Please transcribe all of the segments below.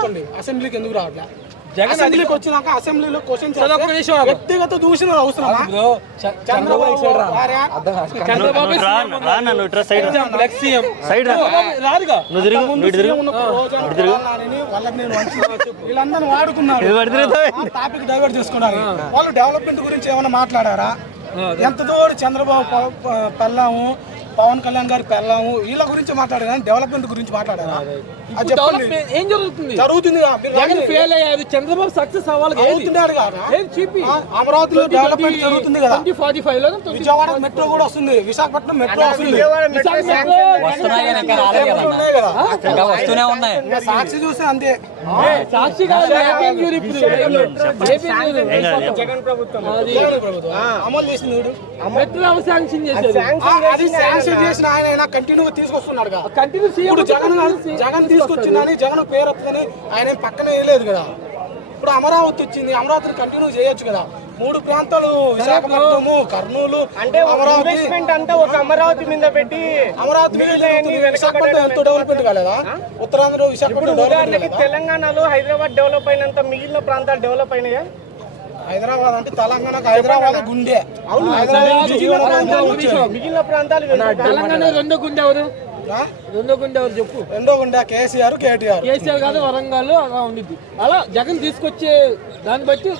చెప్పండి, అసెంబ్లీకి ఎందుకు రావట్లే? అసెంబ్లీకి వచ్చినాక అసెంబ్లీలో క్వశ్చన్ వ్యక్తిగత దూషణ అవసరమా? వీళ్ళందరూ వాడుకున్నారు, టాపిక్ డైవర్ట్ చేసుకున్నారు. వాళ్ళు డెవలప్మెంట్ గురించి ఏమైనా మాట్లాడారా? ఎంత దూరం చంద్రబాబు పెళ్ళాము, పవన్ కళ్యాణ్ గారి పెళ్ళాము, వీళ్ళ గురించి మాట్లాడారు, డెవలప్మెంట్ గురించి మాట్లాడారా? ఏం జరుగుతుంది? చంద్రబాబు సక్సెస్ అవుతున్నాడు కదా, అమరావతిలో డెవలప్మెంట్ జరుగుతుంది కదా, విజయవాడ మెట్రో కూడా వస్తుంది, విశాఖపట్నం మెట్రో వస్తుంది. సాక్షి చూస్తే అంతే. సాక్షి జగన్ ప్రభుత్వం అమలు చేసింది, మెట్రో శాంక్షన్ చేసిన ఆయన కంటిన్యూగా తీసుకొస్తున్నాడు కదా. ఇప్పుడు జగన్ తీసుకొచ్చిందని, జగన్ పేరు వస్తుందని ఆయన పక్కనే వేయలేదు కదా. ఇప్పుడు అమరావతి వచ్చింది, అమరావతిని కంటిన్యూ చేయొచ్చు కదా. 3 ప్రాంతాలు, విశాఖపట్నము, కర్నూలు, అంటే అమరావతి అంటే ఒక అమరావతి మీద పెట్టి అమరావతి విశాఖపట్నం ఎంతో డెవలప్మెంట్ కాలేదా? ఉత్తరాంధ్ర, విశాఖపట్నం. తెలంగాణలో హైదరాబాద్ డెవలప్ అయినంత మిగిలిన ప్రాంతాలు డెవలప్ అయినాయా? హైదరాబాద్ అంటే తెలంగాణకు హైదరాబాద్ గుండె. మిగిలిన ప్రాంతాలు తెలంగాణ రెండో గుండె ఎవరు? చెప్పు. రెండో గుండె కేసీఆర్, కేటీఆర్. కేసీఆర్ కాదు, వరంగల్ అలా ఉండిద్ది. అలా జగన్ తీసుకొచ్చే దాన్ని బట్టి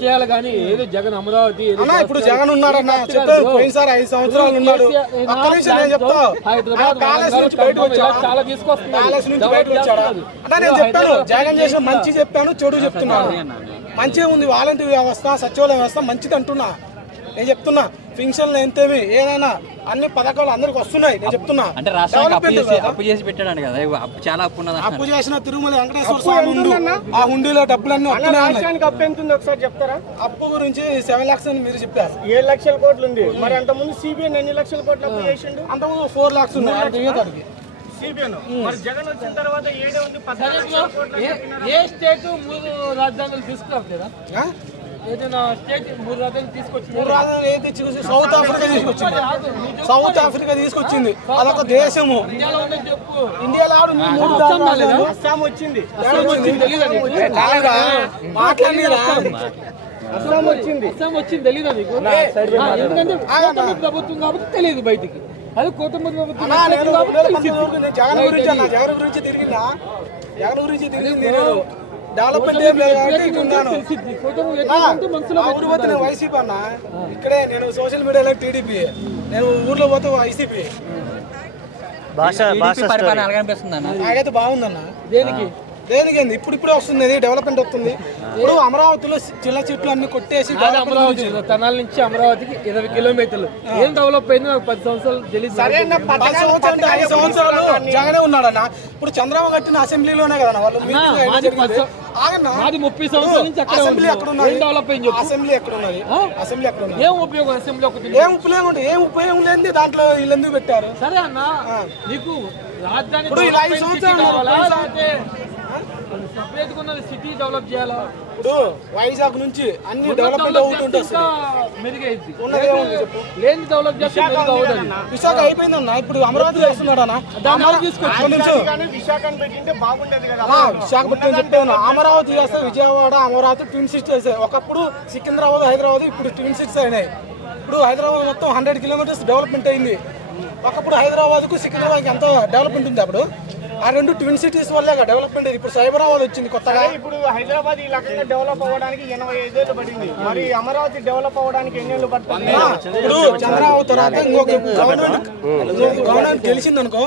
చేయాలి కానీ ఏదో జగన్ అమరావతి ఇప్పుడు జగన్ ఉన్నాడన్న పోయినసారి 5 సంవత్సరాలు ఉన్నాడు. హైదరాబాద్ చాలా తీసుకొస్తున్నాడు. నేను చెప్పాను, జగన్ చేసిన మంచి చెప్పాను, చెడు చెప్తున్నాను. మంచిగా ఉంది వాలంటీర్ వ్యవస్థ, సచివాలయ వ్యవస్థ మంచిది అంటున్నా. నేను చెప్తున్నా పింఛన్లు ఎంతేమి ఏదైనా అన్ని పథకాలు అందరికి వస్తున్నాయి. నేను చెప్తున్నా అప్పు చేసిన తిరుమల వెంకటేశ్వర స్వామి ఆ హుండీలో డబ్బులన్నీ ఒకసారి చెప్తారా? అప్పు గురించి 7 lakhs అని మీరు చెప్పారు. 7 లక్షల కోట్లు ఉంది. మరి అంతకుముందు సిబిఐ ఎన్ని లక్షల కోట్లు అప్పు చేసిండు? అంతకుముందు 4 lakhs ఉన్నాయి. ఏ స్టేట్ 3 రాజధానులు తీసుకురావు కదా? ఏదైనా స్టేట్ 3 రాజధానులు తీసుకొచ్చింది. సౌత్ ఆఫ్రికా తీసుకొచ్చింది. అదొక దేశము. ఇండియాలో అస్సాం వచ్చింది. అస్సాం వచ్చింది తెలీదా నీకు? ఎందుకంటే ప్రభుత్వం కాబట్టి తెలియదు బయటికి. అది కోతమూరు ప్రభుత్వం. జగన్ గురించి తిరిగింది డెవలప్మెంట్ వైసీపీ అన్న. ఇక్కడే నేను సోషల్ మీడియాలో టీడీపీ, నేను ఊర్లో పోతే వైసీపీ. నాకైతే బాగుందన్న. దేనికి ఇప్పుడే వస్తుంది, డెవలప్మెంట్ వస్తుంది. ఇప్పుడు అమరావతిలో చిన్న చెట్లు అన్ని కొట్టేసి అమరావతి తెనాల నుంచి అమరావతికి 20 కిలోమీటర్లు ఏం డెవలప్ అయింది? నాకు 10 సంవత్సరాలు తెలియదు. 5 సంవత్సరాలు జగనే ఉన్నాడన్న. ఇప్పుడు చంద్రబాబు కట్టిన అసెంబ్లీలోనే కదా వాళ్ళు. మాది 30 సంవత్సరాల నుంచి అక్కడ డెవలప్ అయింది. అసెంబ్లీ ఎక్కడ ఉన్నది? ఏం ఉపయోగం? అసెంబ్లీ ఒకటి ఏం ఉపయోగం లేదు. దాంట్లో వీళ్ళు ఎందుకు పెట్టారు? సరే అన్న, నీకు రాజధాని సిటీ డెవలప్ చేయాలా? ఇప్పుడు వైజాగ్ నుంచి అన్ని డెవలప్మెంట్ అవుతుంటే లేని డెవలప్ చేస్తే విశాఖ అయిపోయిందన్న. ఇప్పుడు అమరావతి చేస్తున్నాడు అన్న. విశాఖపట్నం చెప్పాను, అమరావతి చేస్తే విజయవాడ, అమరావతి ట్విన్ సిటీస్. ఒకప్పుడు సికింద్రాబాద్, హైదరాబాద్, ఇప్పుడు ట్విన్ సిటీస్ అయినాయి. ఇప్పుడు హైదరాబాద్ మొత్తం 100 kilometers డెవలప్మెంట్ అయింది. ఒకప్పుడు హైదరాబాద్కు సికింద్రాబాద్కి ఎంత డెవలప్మెంట్ ఉంది? అప్పుడు ఆ 2 ట్విన్ సిటీస్ వల్లే డెవలప్మెంట్. ఇప్పుడు సైబరాబాద్ వచ్చింది కొత్తగా. ఇప్పుడు హైదరాబాద్ ఈ రకంగా డెవలప్ అవ్వడానికి 85 ఏళ్ళు పడింది. మరి అమరావతి డెవలప్ అవ్వడానికి ఎన్ని ఏళ్ళు పడుతుంది? ఇప్పుడు చంద్రబాబు తర్వాత ఇంకొక గవర్నమెంట్ గెలిచింది అనుకో.